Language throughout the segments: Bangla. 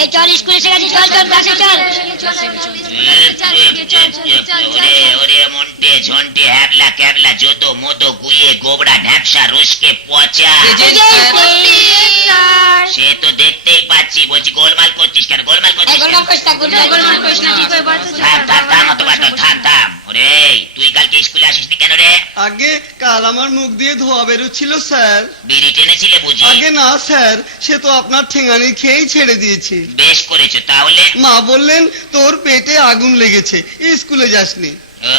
এই চল স্কুলে এসে গেছি, চল চল ক্লাসে চল। ওরে ওরে মন্টে ঝন্টে হ্যাবলা ক্যাবলা যত মতো গুয়ে গোবড়া ঢ্যাপসা রসকে পচা। সে তো দেখতেই পাচ্ছি, বলছি গোলমাল করছিস কেন? গোলমাল করছিস কেন? থাম অতবার তো, থাম। ওরে তুই কালকে স্কুলে আসিসনি কেন রে? আগে কাল আমার মুখ দিয়ে ধোয়া বেরোচ্ছিল স্যার। বিড়ি টেনেছিলে বুঝি? আগে না স্যার, সে তো আপনার ঠেঙানি খেয়েই ছেড়ে দিয়েছে। বেশ করেছো। তাহলে মা বললেন তোর পেটে আগুন লেগেছে, স্কুলে যাসনি। ও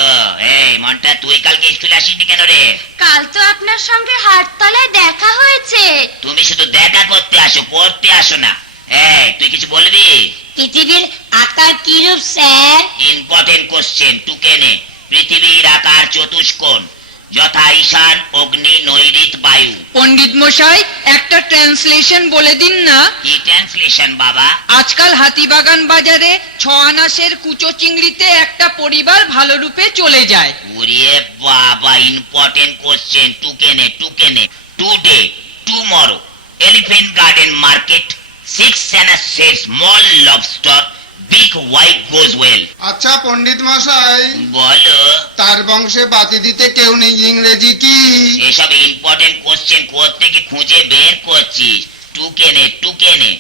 এই মন্টা, তুই কালকে স্কুলে আসিসনি কেন রে? কাল তো আপনার সঙ্গে হাটতলায় দেখা হয়েছে। তুমি শুধু দেখা করতে আসো, পড়তে আসো না। এই তুই কিছু বলবি? পৃথিবীর আকার কিরূপ স্যার? ইম্পর্টেন্ট কোশ্চেন, টুকে নে। পৃথিবীর আকার চতুষ্কোণ, যথা ঈশান অগ্নি নৈঋত বায়ু। পণ্ডিত মশাই, একটা ট্রান্সলেশন বলে দিন না। কি ট্রান্সলেশন বাবা? আজকাল হাতিবাগান বাজারে 6 আনাসের কুচো চিংড়িতে একটা পরিবার ভালো রূপে চলে যায়। ওরে বাবা, ইম্পর্টেন্ট কোশ্চেন, টুকে নে। Today, tomorrow, elephant garden market, 6 আনাসের small lobster, big white goes well. আচ্ছা পণ্ডিত মশাই, বলো। তার বংশে বাতি দিতে কেউ নেই, ইংরেজি কি? এসব ইম্পর্টেন্ট কোশ্চেন কোত্থেকে খুঁজে বের করছিস? টুকে নে।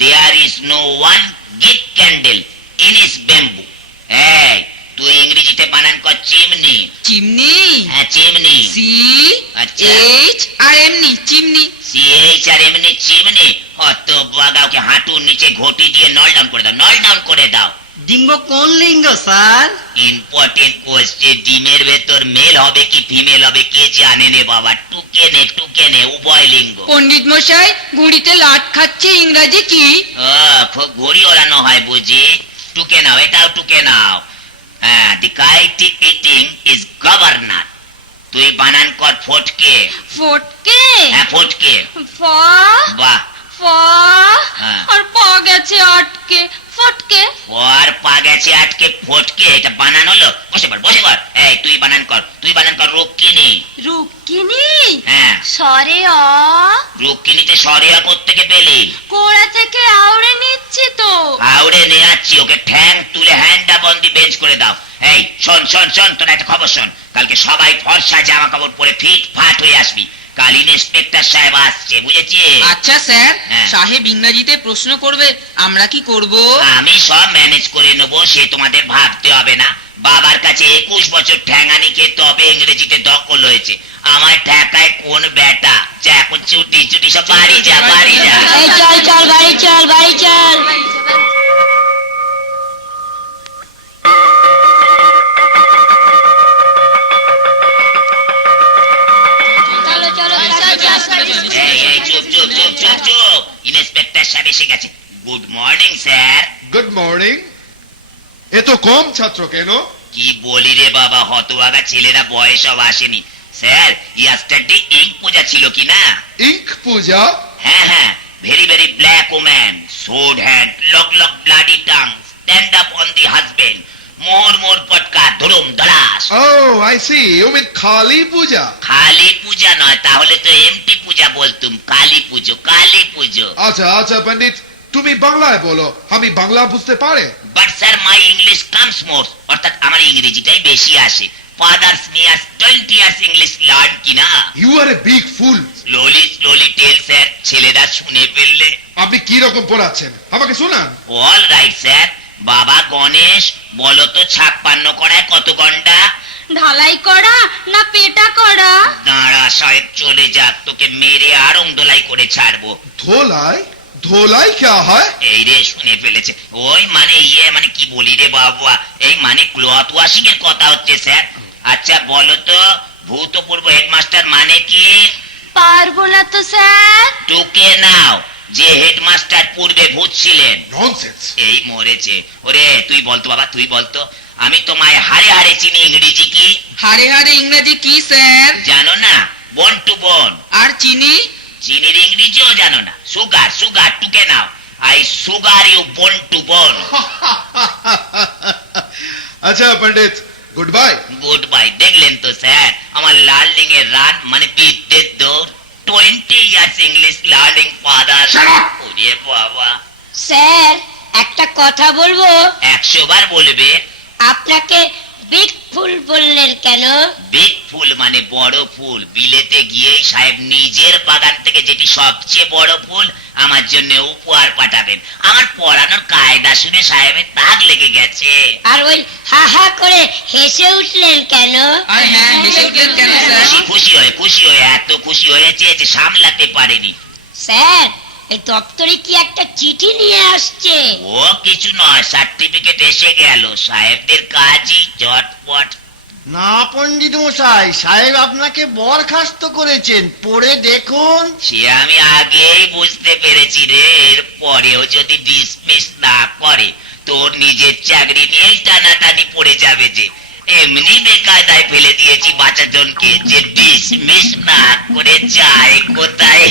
দেয়ার ইজ নো ওয়ান গিট ক্যান্ডেল ইন ইস ব্যাম্বু। এই তুই ইংরেজিতে বানান কর চিমনি। চিমনি? হ্যাঁ চিমনি। সি আচ্ছা। এইচ আর এমনি চিমনি। সিএইচ আর এমনি চিমনি? অত বাগাওকে হাঁটুর নিচে ঘটি দিয়ে নল ডাউন করে দাও। ডিম্ব কোন লিঙ্গ স্যার? ইম্পর্টেন্ট কোশ্চেন, ডিমের ভেতর মেল হবে কি ফিমেল হবে কে জানে নে বাবা। টুকে নে, উভয় লিঙ্গ। পণ্ডিত মশাই, ঘুড়িতে লাট খাচ্ছে ইংরাজি কি? খুব ঘড়ি ওড়ানো হয় বুঝি। টুকে নাও, এটাও টুকে নাও। হ্যাঁ, দি কাইট ইটিং ইজ গভর্নর। তুই বানান কর ফটকে। ফটকে? হ্যাঁ ফটকে। ফ বাহ। ফ হ্যাঁ। আর প গেছে আটকে, ফটকে। ওর পা গেছে আটকে, ফটকে। এটা বানান হলো? বসে পড়। এই তুই বানান কর রুক্মিণী। রুক্মিণী? হ্যাঁ। সরে অ। রুক্মিণীতে সরিয়া কোত্থেকে পেলি? কোড়া থেকে আউড়ে নিচ্ছি তো। আউড়ে নিয়ে যাচ্ছি, ওকে ঠ্যাং তুলে হ্যান্ডা বন্দি বেঞ্চ করে দাও। এই শোন, তোর একটা খবর শোন। কালকে সবাই ফর্সা জামা কাপড় পরে ফিট ফাট হয়ে আসবি। কাল ইন্সপেক্টর সাহেব আসছে, বুঝেছিস? আচ্ছা স্যার, হ্যাঁ। সাহেব ইংরাজিতে প্রশ্ন করবে, আমরা কি করব? আমি সব ম্যানেজ করে নেবো, সে তোমাদের ভাবতে হবে না। বাবার কাছে 21 বছর ঠ্যাঙানি খেয়ে তবে ইংরেজিতে দখল হয়েছে। আমার ঠেকায় কোন বেটা? যা এখন ছুটি সব বাড়ি যা। এই চল বাড়ি চল। এই চুপ। ইন্সপেক্টর সাহেব এসে গেছে। Good morning sir. Good morning. এ তো কম ছাত্র কেন? কি বলি রে বাবা, হতভাগা ছেলেরা বয়স সব আসেনি। স্যার, ইয়াস্টারডে ইঙ্ক পূজা ছিল কি না? ইঙ্ক পূজা? হ্যাঁ, very black woman, sword hand, lock bloody tongue, stand up on the husband, more পটকা, ধরুম ধড়াস। Oh, I see. You mean Kali পূজা? কালী পূজা নয়, তাহলে তো এমটি পূজা বলতুম। কালী পুজো। আচ্ছা পণ্ডিত, তুমি বাংলায় বলো, আমি বাংলা বুঝতে পারে। But sir, my English comes more, অর্থাৎ আমার ইংরেজিটাই বেশি আসে। Father's nears 20 years English learn কিনা। You are a big fool. Slowly tell sir, ছেলেরা শুনে ফেললে। আপনি কি রকম পড়াচ্ছেন আমাকে শোনান। All right sir. বাবা গণেশ, বলো তো 56 করায় কত ঘন্টা? ঢালাই করা না পেটা করা? দাঁড়া সাহেব, চলে যাক, তোকে মেরে আর অংদোলাই করে ছাড়বো। ধোলাই क्या है? এই রে, শুনে ফেলেছে। ওই মানে কি বলি রে বাবা, এই মানে ক্লথ ওয়াশিং এর কথা হচ্ছে স্যার। আচ্ছা বলো তো, ভূতপূর্ব হেডমাস্টার মানে কি? পারবো না তো স্যার। টুকে নাও। যে হেডমাস্টার পূর্বে ভূত ছিলেন। ননসেন্স। এই মরেছে। ওরে তুই বলতো বাবা, আমি তোমায় হারে চিনি। ইংরেজি কি? হারে ইংরাজি কি স্যার? জানো না? বন টু বন। আর চিনি? চিনির ইংরেজিও জানো না? সুগার। টুকে নাও। আই সুগার ইউ বন টু বন। আচ্ছা পণ্ডিত, গুড বাই। দেখলেন তো স্যার, আমার লার্নিং এর রান মানে বিদ্যের দৌড়। 20 ইয়ার্স ইংলিশ লার্নিং ফাদার। ওরে বাবা। স্যার কথা বলবো? 100 বার বলবে। আপনাকে বিগ ফুল বললেন কেন? বিগ ফুল মানে বড় ফুল। বিলেতে গিয়ে সাহেব নিজের বাগান থেকে যেটি সবচেয়ে বড় ফুল আমার জন্য উপহার পাঠাবেন। আমার পড়ানোর কায়দা শুনে সাহেবের তাক লেগে গেছে। আর ওই হা হা করে হেসে উঠলেন কেন? আর হ্যাঁ, হেসে উঠলেন কেন স্যার? খুশি হয়ে এত খুশি হয়েছে যে সামলাতে পারেনি। স্যার, এই দপ্তরে কি একটা চিঠি নিয়ে আসছে? ও কিছু নয়, সার্টিফিকেট এসে গেল। সাহেবদের কাজই চটপট। না পণ্ডিত মশাই, সাহেব আপনাকে বরখাস্ত করেছেন, পড়ে দেখুন। সে আমি আগেই বুঝতে পেরেছি রে। এর পরেও যদি ডিসমিস না করে তোর নিজের চাকরি নিয়েই টানাটানি পড়ে যাবে যে। এমনি বেকায়দায় ফেলে দিয়েছি বাচ্চাজনকে যে ডিসমিস না করে যায় কোথায়।